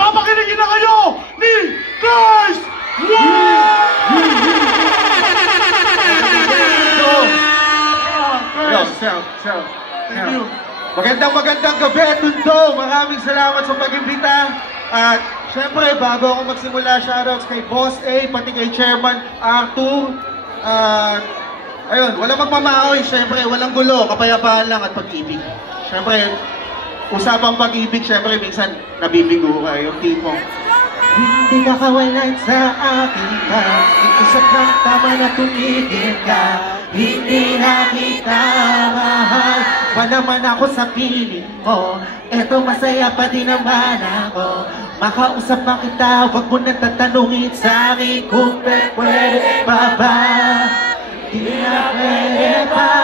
papakinigin na kayo ni Christ! Thank you. Magandang gabi, Tundo. Maraming salamat sa pag-imbita. At syempre, bago ako magsimula, shoutouts kay Boss A, pati kay Chairman Arthur. Ayun, walang magmamaoy, syempre, walang gulo, kapayapaan lang at pag-ibig. Syempre, usapang pag-ibig, syempre, minsan nabibigo ka, yung tipong hindi ka kawalan sa akin ka, isip lang tama na tumigil ka. Hindi na kita mahal pa naman ako sa piling mo. Eto masaya pa din naman ako. Makausap na kita, wag mo na tatanungin sa akin kung pwede pa ba. Hindi na pwede pa.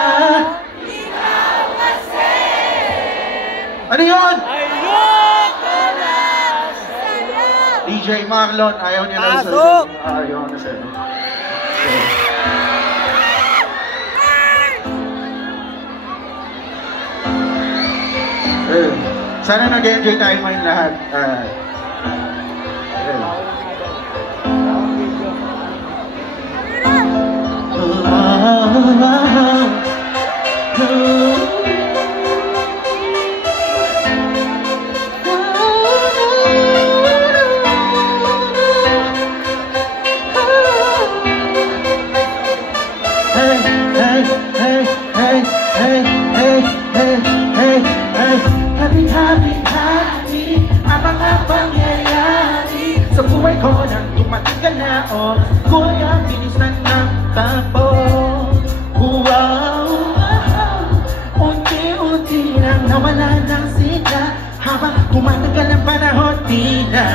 Ikaw kasi. Ano yun? DJ Marlon, ayaw niya na sa ayaw na sa sana nag-enjoy tayo ngayon lahat. Happy, ang mga pangyayari sa buhay ko nang dumating ka na, oh kuya, bilisan ng tapo. Wow, unti-unti nang nawala ng sigla, habang tumatagal ang panahon, di na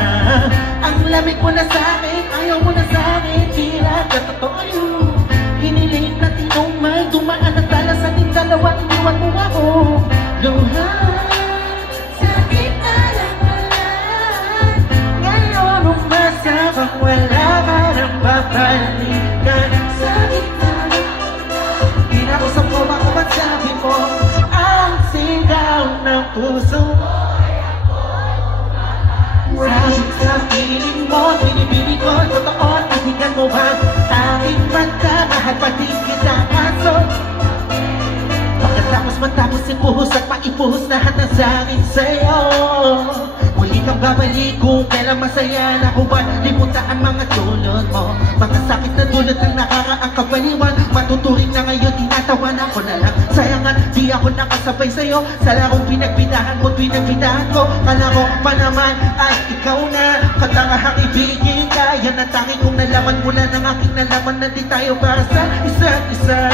ang lamig mo na sa'kin, ayaw mo na sa'kin, tila katotoo yun. Hiniling na tinumay, dumaan at tala sa ating dalawa, iniwan mo ako. Luha kapag wala ka ng babalikan sa gitna, inausap ko ba kung ba't sabi mo ang sigaw ng puso? Sabi sa piling mo, binibili ko, totoo, titigan mo ba aking mata, mahal pati kita kaso pagkatapos matapos ipuhos at maipuhos lahat ng sa'kin sa'yo. Muli kang babalik kung kailan masaya na kung ba't limutan ang mga tulad mo. Mga sakit na dulot ng nakaraang kapaniwan, matuturing na ngayon, tinatawan ako na lang. Sayangan, di ako nakasabay sa'yo sa larong pinagbidahan mo, pinagbidahan ko. Kala ko pa naman ay ikaw na katangahang ibigin ka. Yan ang tanging kong nalaman mula ng aking nalaman na di tayo para sa isa't isa.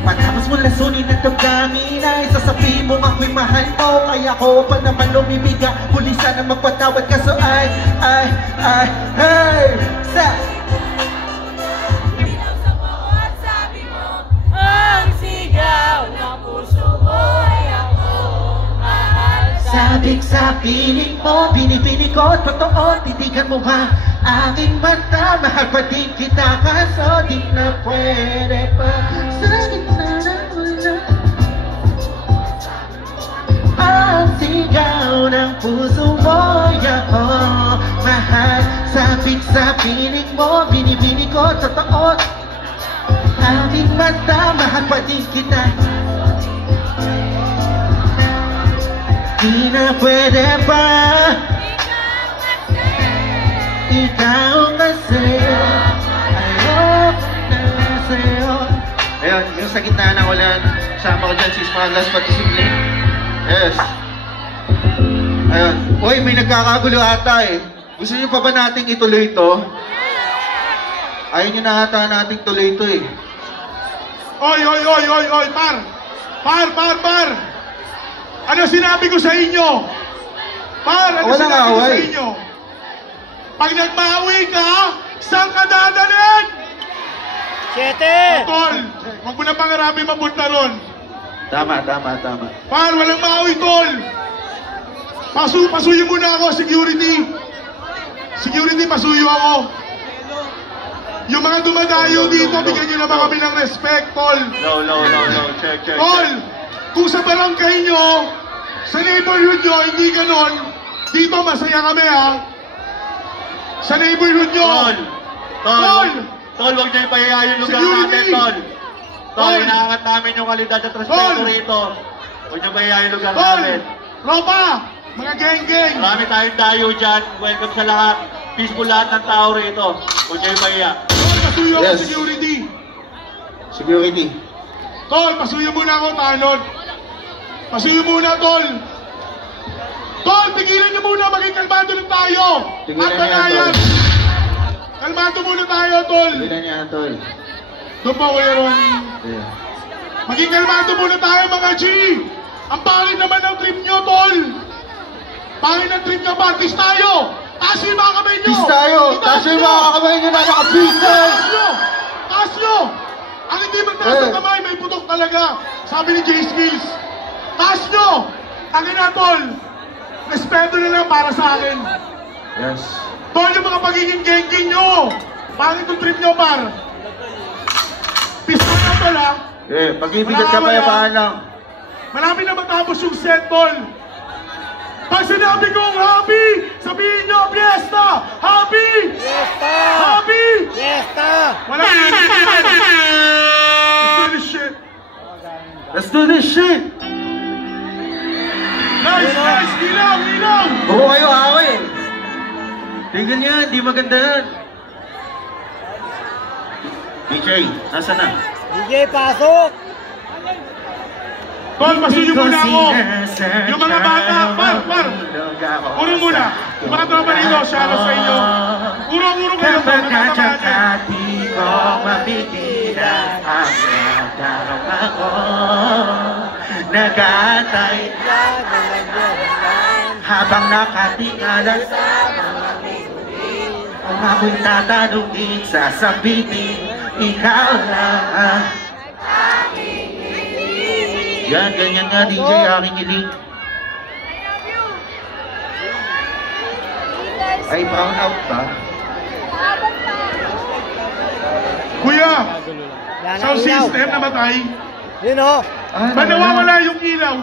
Matapos mo lasunin at damdamin ay sasabihin mo ako'y mahal mo. Kaya ko pa naman lumibiga, huli sana magpatawad ka. So hey sa ilaw sa bawat sabi mo, ang sigaw ng puso mo ay ako mahal. Sabik sa piling mo, binibini ko, totoo, titigan mo ba aking mata, mahal pa din kita kaso di na pwede pa. Sa gitna ng wala, ang sigaw ng puso mo ay ako mahal. Sabik sa piling mo, binibini ko, totoo, aking mata, mahal pa din kita. Di na pwede pa. Ikaw kasi ayoko na sa'yo. Ayun, yung sa gitna ng ulan, sama ko dyan si Smaglas pati si Blake. Yes. Ayun. Uy, may nagkakagulo ata eh. Gusto niyo pa ba nating ituloy ito? Ayaw niyo na ata nating tuloy ito eh. Oy, par! Ano sinabi ko sa inyo? Par, ano sinabi ko sa inyo? Pag nagmawi ka, saan ka dadalhin? 7! Tol, huwag mo na pangarami mapunta ron. Tama. Par, walang mawi, tol. Pasuyo muna ako, security. Security, pasuyo ako. Yung mga dumadayo dito, bigyan nyo naman kami ng respect, tol. No. Check. Tol, kung sa barangay nyo, sa neighborhood nyo, hindi ganon, Dito masaya kami ha. Sa neighborhood nyo. Tol, huwag niyo ipahiya yung lugar natin, Tol. Tol, inaangat namin yung kalidad at respeto rito. Huwag niyo ipahiya yung lugar natin. Ropa, mga geng-geng. Marami tayong dayo dyan. Welcome sa lahat. Peaceful lahat ng tao rito. Huwag niyo ipahiya. Tol, pasuyo ako security. Security. Tol, pasuyo muna ako, Tanod. Pasuyo muna, Tol. Tol, tigilan niyo muna. Maging kalmado lang tayo. At banayan. Kalmado muna tayo, Tol. Tigilan niya, Tol. Doon po, Kuya Ron. Maging kalmado muna tayo, mga G. Ang pangit naman ng trip nyo, Tol. Pangit ng trip nyo, parties tayo. Taas yung mga kamay nyo. Peace tayo. Taas yung mga kamay nyo na naka-peace. Taas nyo. Ang hindi magtaas ng kamay, may putok talaga. Sabi ni Jay Skills. Taas nyo. Ang ina, Tol. Respeto na lang para sa akin. Yes. Tol, yung mga pagiging geng-geng nyo. Pangit yung trip nyo, par. Peace na, Tol, ha. Pag-ibig at kapayapaan lang. Malapit na matapos yung set, Tol. Pag sinabi kong happy, sabihin nyo, fiesta! Happy! Fiesta! Happy! Fiesta! Wala na. Let's do this shit. Let's do this shit! Nice, nice! Ilaw, ilaw! Oo kayo, away! Tingnan niya, di maganda yan. DJ, nasa na? DJ, pasok! Tol, pasuyo muna ako. Yung mga bata, par. Urong muna. Yung mga tropa rito, shoutout sa inyo. Urong kayo. Kapag di ko mapigilan ang nadarama ko, nag-aantay habang nakatingala sa kung ako'y tatanungin, sasabihin, ikaw lang. Yan, ganyan nga DJ, aking ilig. Ay, brown out ba? Kuya, sound system namatay. Yun o. Ba't nawawala yung ilaw?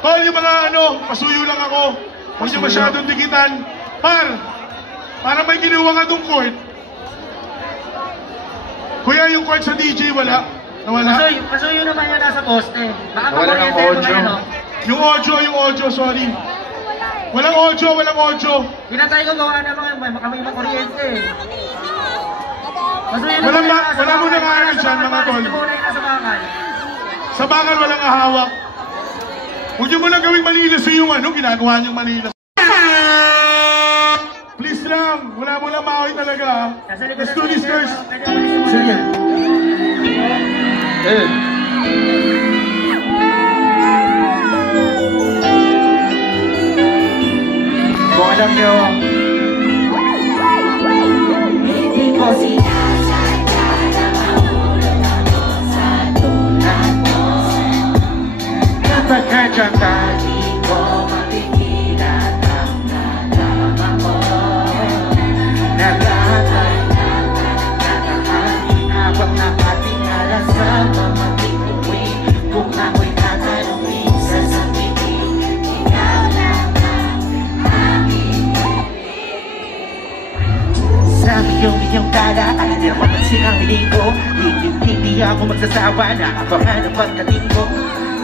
Tol, yung mga pasuyo lang ako. Huwag niyo masyadong dikitan. Parang may ginawa nga dong court. Kuya, yung court sa DJ, wala. Nawala? Pasuyo naman yan nasa poste. Baka Wala ng audio. Yung audio, sorry. Walang audio. Pinatay ko gawa na may makuryente. Wala mo nang ano dyan, mga tol. Sa bakal walang ahawak. Huwag niyo mo lang gawing Manila sa yung ginagawa niyong Manila. Please lang, wala mo lang maaway talaga. Let's do this first. Sige. Kung alam nyo, hindi ko sinasadya na mahulog ako sa tulad mo. Kapag nandiyan ka, di ko mapigilan ang nadama ko. Nag-aantay habang nakatingala sa mga bituin. Kung ako'y tatanungin, sasabihin, ikaw lang ang aking piling. Sabi yung iyong dala ay hindi mapansin ang hiling ko. Hindi ako magsasawa na abangan ang pagdating ko.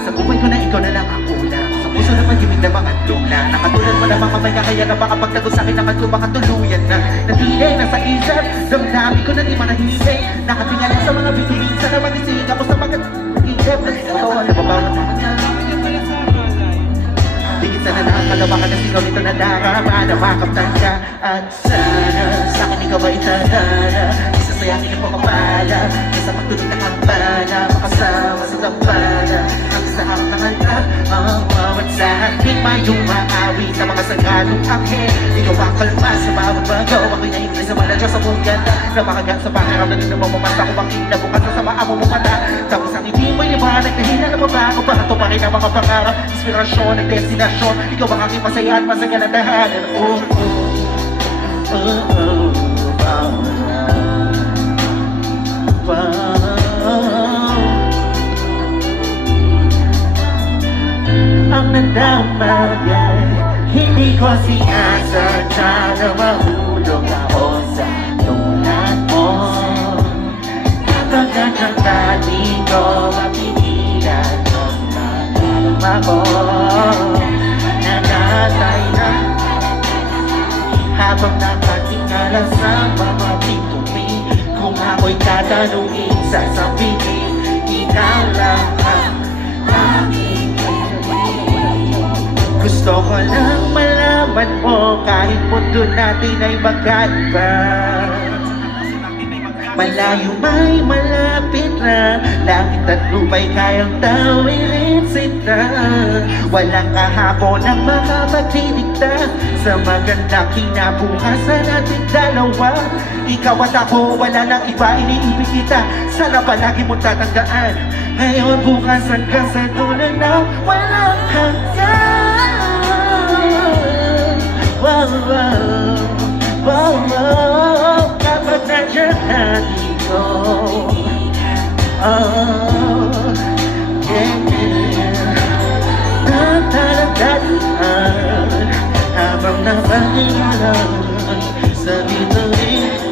Sa buhay ko na ikaw na lang ang ulam. Sa puso na pag-ibig na mga lula. Nakatulad mo na mga may kakaya na baka pagtago sa akin naman ko baka tuluyan na. Natigay na sa isip, damdamin ko na di manahimik. Nakatingala sa mga bituin, sa naman ising ako sa mga isip. Nagkatawa na babawat sa mga tingin sana nakakalabakan na sigaw nito na darama na makaptan ka. At sana sa akin ikaw ay tadhana. Isa sa yakin ang pagpapala, isa magtulog na kampana, makasama sa tampana. Ang isahang nakanta, ang mawat sa akin mayong maawi sa mga sagalong akin. Ikaw ang kalma sa bawat bagaw, ako'y naingay sa mga Diyos sa buong ganda. Na makagat sa pakiram na din na mamamata ko bang kinabukas sa sama mo mata. Tapos ang hindi mo liwanag na hina na babago para to pa rin ang mga pangarap. Inspirasyon at destinasyon, ikaw ang aking masaya at masaya na dahanan. Oh, oh, oh, oh, wow, wow. Ang nadama ay ko sinasadya na mahulog ako sa tulad mo. Kapag nagkanta di ko mapigilan ang nadarama ko. Nagatay na habang nakatingala sa mga pitumi. Kung ako'y tatanungin, sasabihin ikaw lang ang aking gusto ko lang malaman mo kahit mundo natin ay magkaiba. Malayo may malapit na, langit at lupa'y kayang tawirin sila. Walang kahapon ang makapagdidikta sa magandang kinabukasan natin dalawa. Ikaw at ako, wala nang iba, iniibig kita. Sana palagi mong tatandaan, ngayon bukas hanggang sa dulo na walang hanggan. Wow, wow, wow, wow. Kapag nandiyan na dito, oh, yeah, natalagdagan habang napahingalan sa bituin,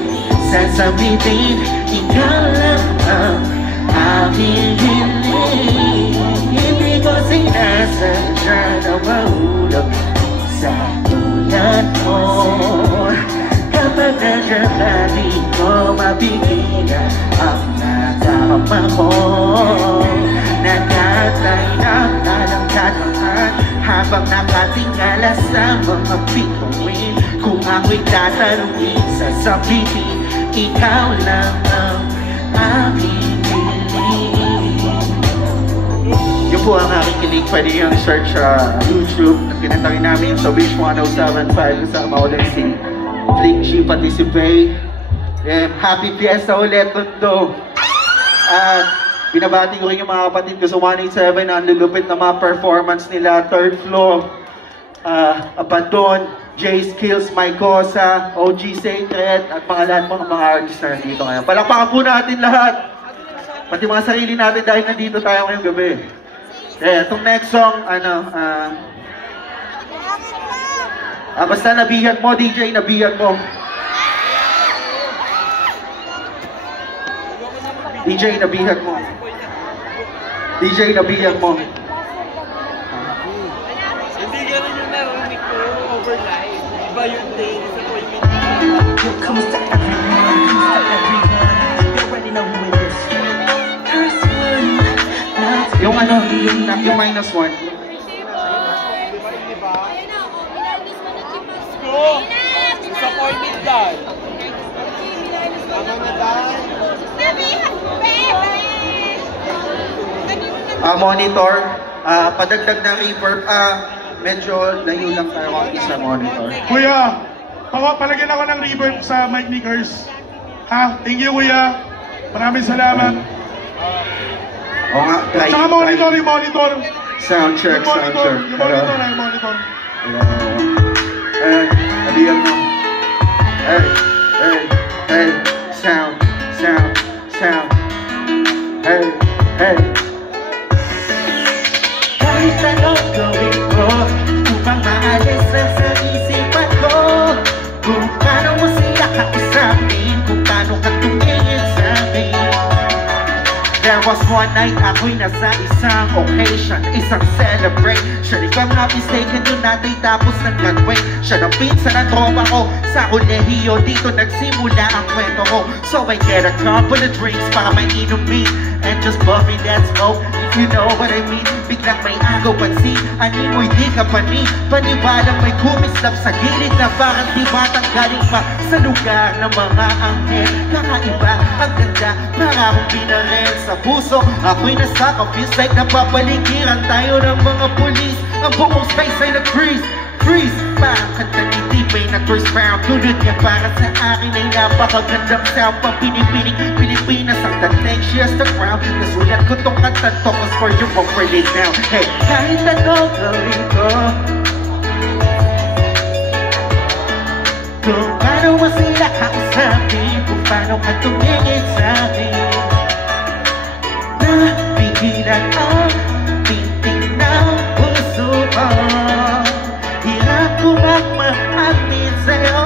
sasabihin ikaw lang ang aking hiling. Hindi ko sinasadya na mahulog sa tulad mo. Kapag nandiyan na di ko mapigilan ang nadarama ko. Nagatay na talang-talangan habang nakatingala sa mga bituin. Kung ako'y tatanungin, sasabihin ikaw lang ang aking hiling. Yun po ang aking kilig. Pwede yung search sa YouTube. Pinatawin namin sa Wish 107.5 kasama ko din si Fling G Participate. Happy Fiesta ulit, Tondo. At binabati ko rin yung mga kapatid ko sa 187 na ang lulupit na mga performance nila. Third Floor, Abandon, J Skills, Mike Cosa, OG Sacred, at mga lahat mga artists na nandito ngayon. Palakpakan po natin lahat. Pati mga sarili natin dahil nandito tayo ngayong gabi. Itong next song, basta nabihag mo, DJ, nabihag mo. DJ, nabihag mo. DJ, nabihag mo. Hindi ganun yung narinig ko over live. Iba yung day sa appointment. Here comes to everyone, you already know who it is. First one, Yung yung minus one. Disappointed dahil. Ano na dahil? Monitor, padagdag na reverb, medyo layo lang tayo konti sa monitor. Kuya, palagyan ako ng reverb sa mic makers. Ha? Thank you, kuya. Maraming salamat. O nga, try. Saka monitor, yung monitor. Sound check, sound check. Yung monitor, yung monitor. Nabiyag mo. Hey, sound. Hey. kahit anong gawin ko upang maalis sa isipan ko. Kung paano mo sila kausapin, kung paano ka tumingin sa akin. There was one night ako'y nasa isang occasion, isang celebration. If I'm not mistaken, doon natin tapos ng runway. Siya ng pinsan ng tropa ko sa kolehiyo, dito nagsimula ang kwento ko. So I get a couple of drinks para may inumin and just buff me that smoke, if you know what I mean. Biglang may agaw pansin, animoy di ka pani. Paniwalang may kumislap sa gilid na parang di matanggaling pa sa lugar ng mga anghel. Kakaiba, ang ganda, para akong binarel sa puso. Ako'y nasaka, feels like napapaligiran tayo ng mga pulis. Ang buong space ay nag-freeze. Parang kanta ni T-Pain na first round. Tulad niya para sa akin ay napakagandang sound. Pang pinipiling Pilipinas ang dating, she's the ground. Nasulat ko tong kanta to cause for you won't relate now. Hey, kahit ano gawin ko, kung paano mo sila kausapin, kung paano ka tumingin sa akin, napigilan ang tingting ng puso ko. Hirap ko magmaamin sa'yo.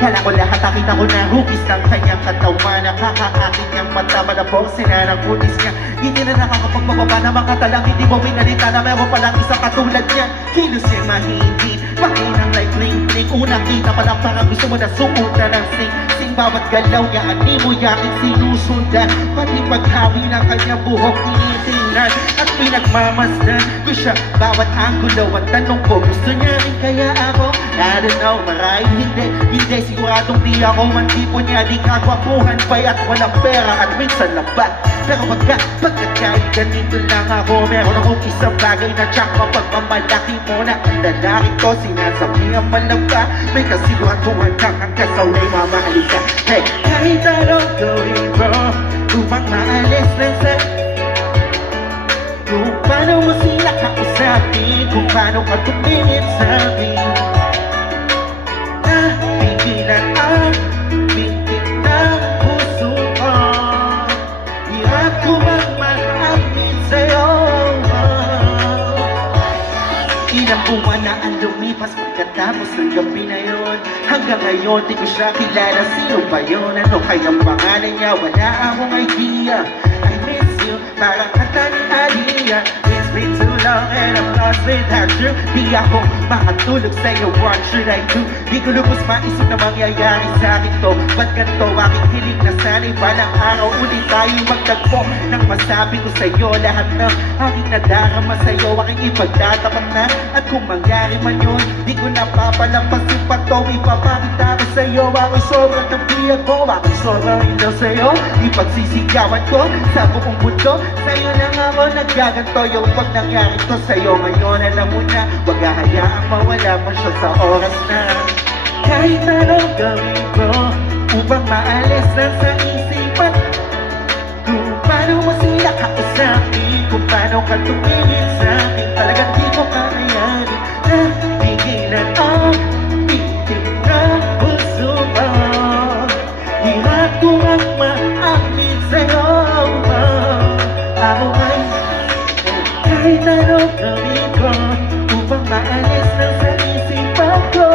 Kala ko lahat nakita ko na hugis ng kanyang katawan. Nakakaakit niyang mata, malabong sila ng kunis niya. Hindi na nakakapagbababa na mga talang hindi mo pinalita na meron palang isang katulad niya. Kilos niya mahindi, pakinang like bling-bling. Unang kita pa lang parang gusto mo na suutan ng sing-sing. Bawat galaw niya, ani mo yaking sinusundan. Pati paghawi ng kanyang buhok tinitingnan at pinagmamasdan ko siya bawat anggulo. At tanong ko, gusto niya rin kaya ako? I don't know, marahil hindi siguradong di ako man tipo niya. Di kagwapuhan pa'y at walang pera at minsan labat. Pero pagkakait ganito lang ako. Meron akong isang bagay na tsak mapagmamalaki mo na ang lalaki ko. Sinasabi ang malaba, may kasiguraduhan kang ang kasaway mamahalin ka. Hey, kahit anong gawin ko upang maalis lang sa kung paano mo sila kausapin, kung paano ka tumingin sa akin. Napigilan ang bintik ng puso ko. Hirap ko magmaamin sa'yo. Ilang buwan na ang lumipas pagkatapos ng gabi na yun. Hanggang ngayon di ko siya kilala. Sino ba yun? Ano kayang pangalan niya? Wala akong idea. I miss you, parang kanta ni Aliyah. It's been too long and I'm lost without you. Di ako makatulog sa'yo, what should I do? Di ko lubos maisip na mangyayari sa akin to. Ba't ganito aking hilig na sana'y balang araw ulit tayo magtagpo. Nang masabi ko sa'yo lahat ng aking nadarama sa'yo, aking ipagtatapat na. At kung mangyari man yun, di ko napapalampasin pa to. Ipapakita ko sa'yo, ako'y sobrang nabiyag ko. Ako'y sobrang ilaw sa'yo, ipagsisigawan ko sa buong mundo. Sa'yo lang ako naggaganto. Yung pag nangyari to sa'yo ngayon, alam mo na, wag hahayaang mawala pa siya sa oras na. Kahit anong gawin ko upang maalis lang sa isipan, kung paano mo sila kausapin, kung paano ka tumingin sa akin, talagang di ko kakayanin. Napigilan ang bintik ng puso ko. Hirap ko magmaamin sa'yo. Ako ay kahit anong gawin ko upang maalis lang sa isipan ko,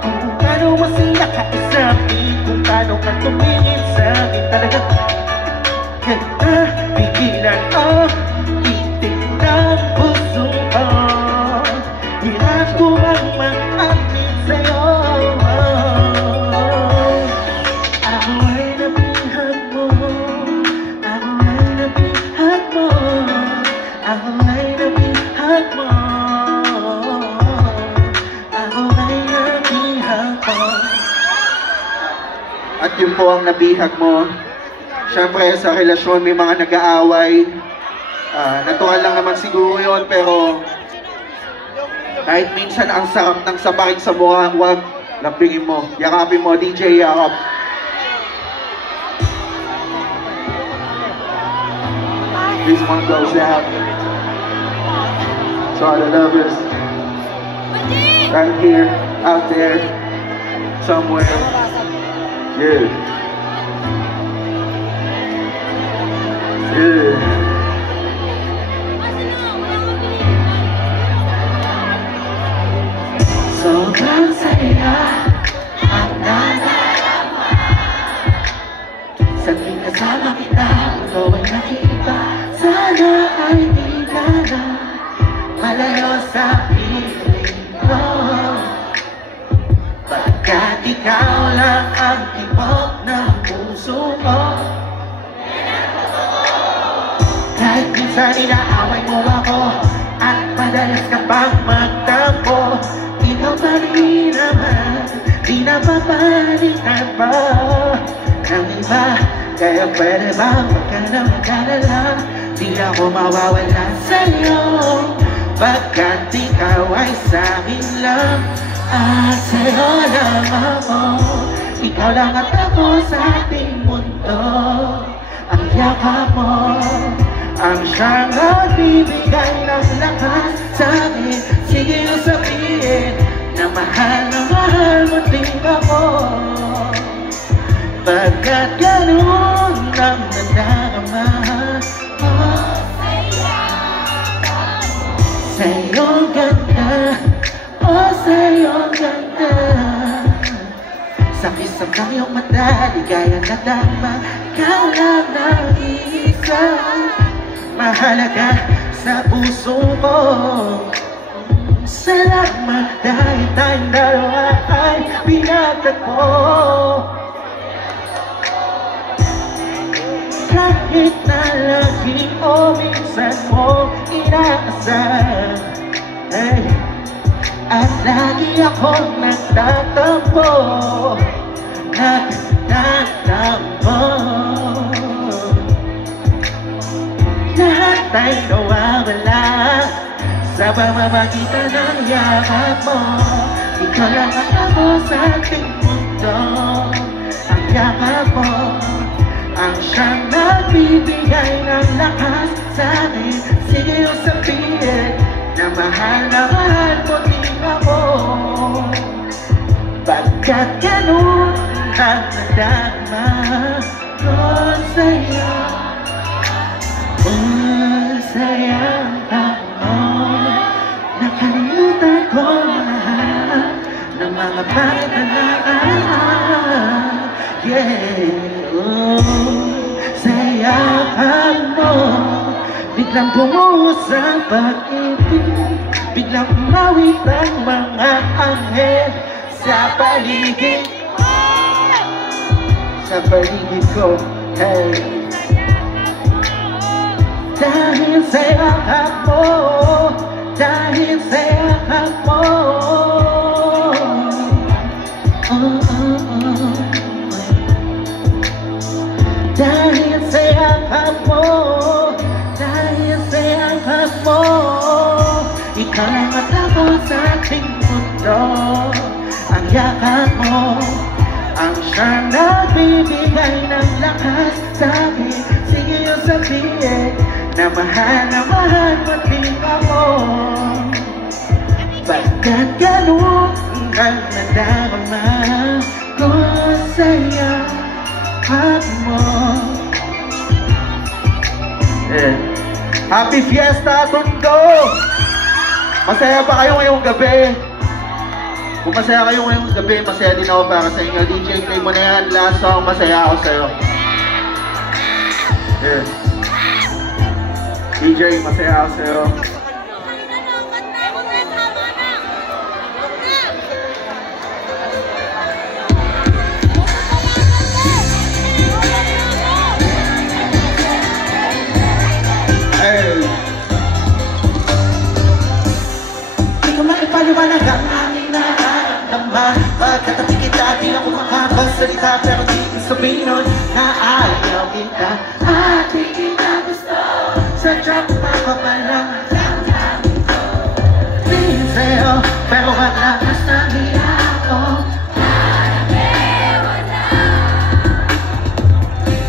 kung paano mo sila kausapin, kung paano ka tumingin sa akin, talagang napigilan ang bintik ng puso ko. Hirap ko magmaamin sa'yo. Ako ay nabihag mo. Ako ay nabihag mo. Ako ay nabihag mo. Ako ay nabihag mo. At yun po ang nabihag mo. Siyempre sa relasyon may mga nag-aaway. Natural lang naman siguro yun, pero kahit minsan ang sarap ng sapakin sa mukha, huwag lambingin mo. Yakapin mo, DJ Yakap. This one goes out to all the lovers right here, out there, somewhere. Yeah. Yeah. Sobrang saya ang nadarama sa tuwing kasama kita, ikaw ay nakikiba. Sana ay di ka na malayo sa piling ko, pagkat ikaw lang ang tibok ng puso ko. Kahit minsan inaaway mo ako at madalas ka pang magtampo, ikaw pa rin naman, di napapalitan pa ng iba. Kaya pwede ba wag ka na mag-alala, di ako mawawala sa'yo, pagkat ikaw ay sa'kin lang at sa'yo lang ako. Ikaw lang at ako sa ating mundo, ang yakap mo ang siyang nagbibigay ng lakas sa'kin. Sige mo sabihin na mahal mo din ako, pagkat ganun ang nadarama ko. sa'yong ganda, oh sa'yong ganda. Sa kisap ng iyong mata, ligaya na tama, ikaw lang nag-iisa. Mahalaga sa puso ko. Salamat dahil tayong dalawa ay pinagtagpo. Kahit na lagi o minsan mo inaasar, at lagi akong nagtatampo, nagtatampo. Lahat ay nawawala sa pamamagitan ng yakap mo. Ikaw lang ang ako sa ating mundo. Ang yakap mo ang siyang nagbibigay ng lakas sa akin. Sige o sabihin na mahal mo din ako. Pagkat ganun ang nadama ko sa'yo. Oh, sayang ako. Nakalimutan ko lahat ng mga bagay na nakaraan. Yeah, oh, sayang mo. Biglang bumuhos ang pag-ibig, biglang umawit ang mga anghel sa paligid ko, hey. Dahil sa yakap mo, dahil sa yakap mo, dahil sa yakap mo, dahil sa yakap mo, ikaw lang at ako sa ating mundo. Ang yakap mo ang siyang nagbibigay ng lakas sa akin. Sige o sabihin na mahal mo din ako. Pagkat ganun ang nadarama ko sa yakap mo. Happy Fiesta, Tondo! Masaya pa kayo ngayong gabi? Kung masaya kayo ngayong gabi, masaya din ako para sa inyo. DJ, play mo na yan. Last song, masaya ako sa'yo. Yeah. DJ, masaya ako sa'yo. Di ko maipaliwanag ang aming nararamdaman. Pagkatabi kita, di ako makapagsalita, pero di ko sabihin nun na ayaw kita at di kita gusto. Sadyang makapalang tingin sa'yo, pero wala basta hiya ko.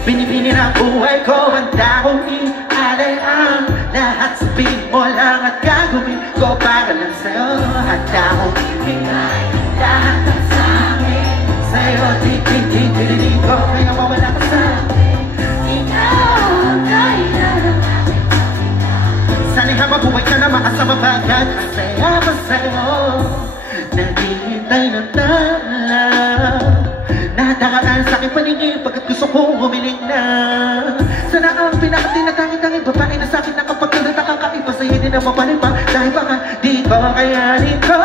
Binibini ng buhay ko, handa kong ialay ang lahat. Sabihin mo lang at gagawin ko para lang sa'yo. Handa kong ibigay lahat ang sa'min sa'yo. Di ko kaya mawala ka sa'min. Ikaw ang kailan ng aking patina. Sana'y habang buhay ka na makasama pagkat masaya pa sa'yo. Naghihintay ng tala, natakaan sa aking paningin pagkat gusto kong humiling na. Sana ang pinakatinatangin-tangin babae na sa akin na kapag nagtatang kakaiba sa'yo din ang mapalipang. Dahil baka di ko kayanin ko.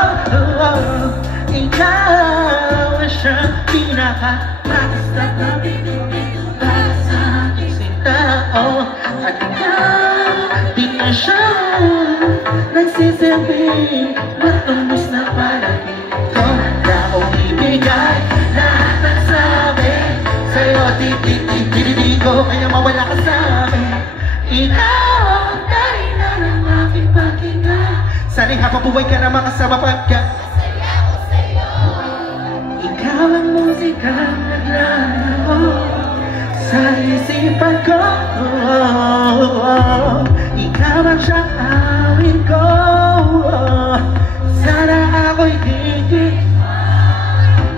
Ikaw ang siyang pinaka-matas na pabito-bito para sa aking sintao. At ikaw, di na siya nagsisilbi matumbos na palagi ko. Handa kong ibigay lahat ng sabi sa'yo. Di ko kaya mawala ka sa'min. Ikaw ang dahilan ng aking paghinga. Sana'y habang buhay ka na makasama pagkat masaya ko sa'yo. Ikaw ang musikang naglalaro sa isipan ko. Ikaw ang siyang awin ko. Sana ako'y digit.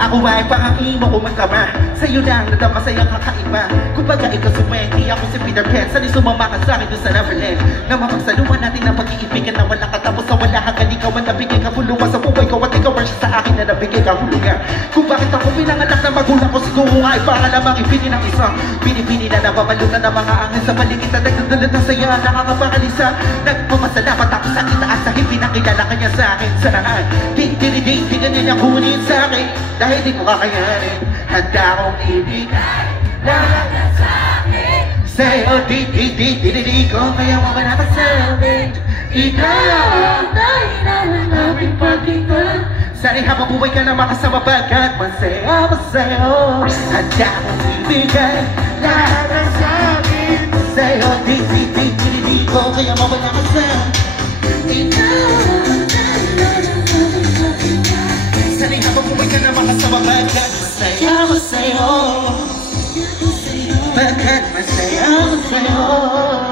Ako ako ay parang imo kung magkama. Sa'yo lang nadama sa'yang kakaiba. Kumbaga ikaw sumwerte, ako si Peter Pan. Sana'y sumama ka sa'kin doon sa Neverland. Na mapagsaluhan natin ang pag-iibigan na walang katapos sa wala hanggang ikaw ang nabigay kahulugan sa buhay ko. At ikaw ang siya sa akin na nabigay kahulugan. Kung bakit ako pinanganak na magulang ko, siguro nga ay para lamang ipini ng isa. Binibini na nababalutan ng mga angin sa paligid na nagdadala ng saya, nakakapakalisa. Nagpapasalamat ako sa kitaas sa pinakilala kanya sa akin. Sanahan, di ganyan niya kunin sa akin. Dahil di ko kakayanin, handa akong ibigay lahat na sa akin. Sa'yo, di ko kaya mo ba nakasabi? Ikaw, dahil naman namin pag-ikan. Sana'y habang buhay ka na makasama bagkat masaya ko sa'yo. Handa akong ibigay lahat na sa akin. Sa'yo, di ko kaya mo ba nakasabi? Ikaw, dahil naman namin pag-ikan. Sana'y habang buhay ka na makasama bagkat masaya ko sa'yo. Bagkat masaya ko sa'yo.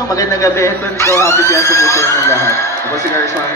Magandang gabi, Tonto. Happy Fiesta po sa inyo lahat. Ako si Garzon.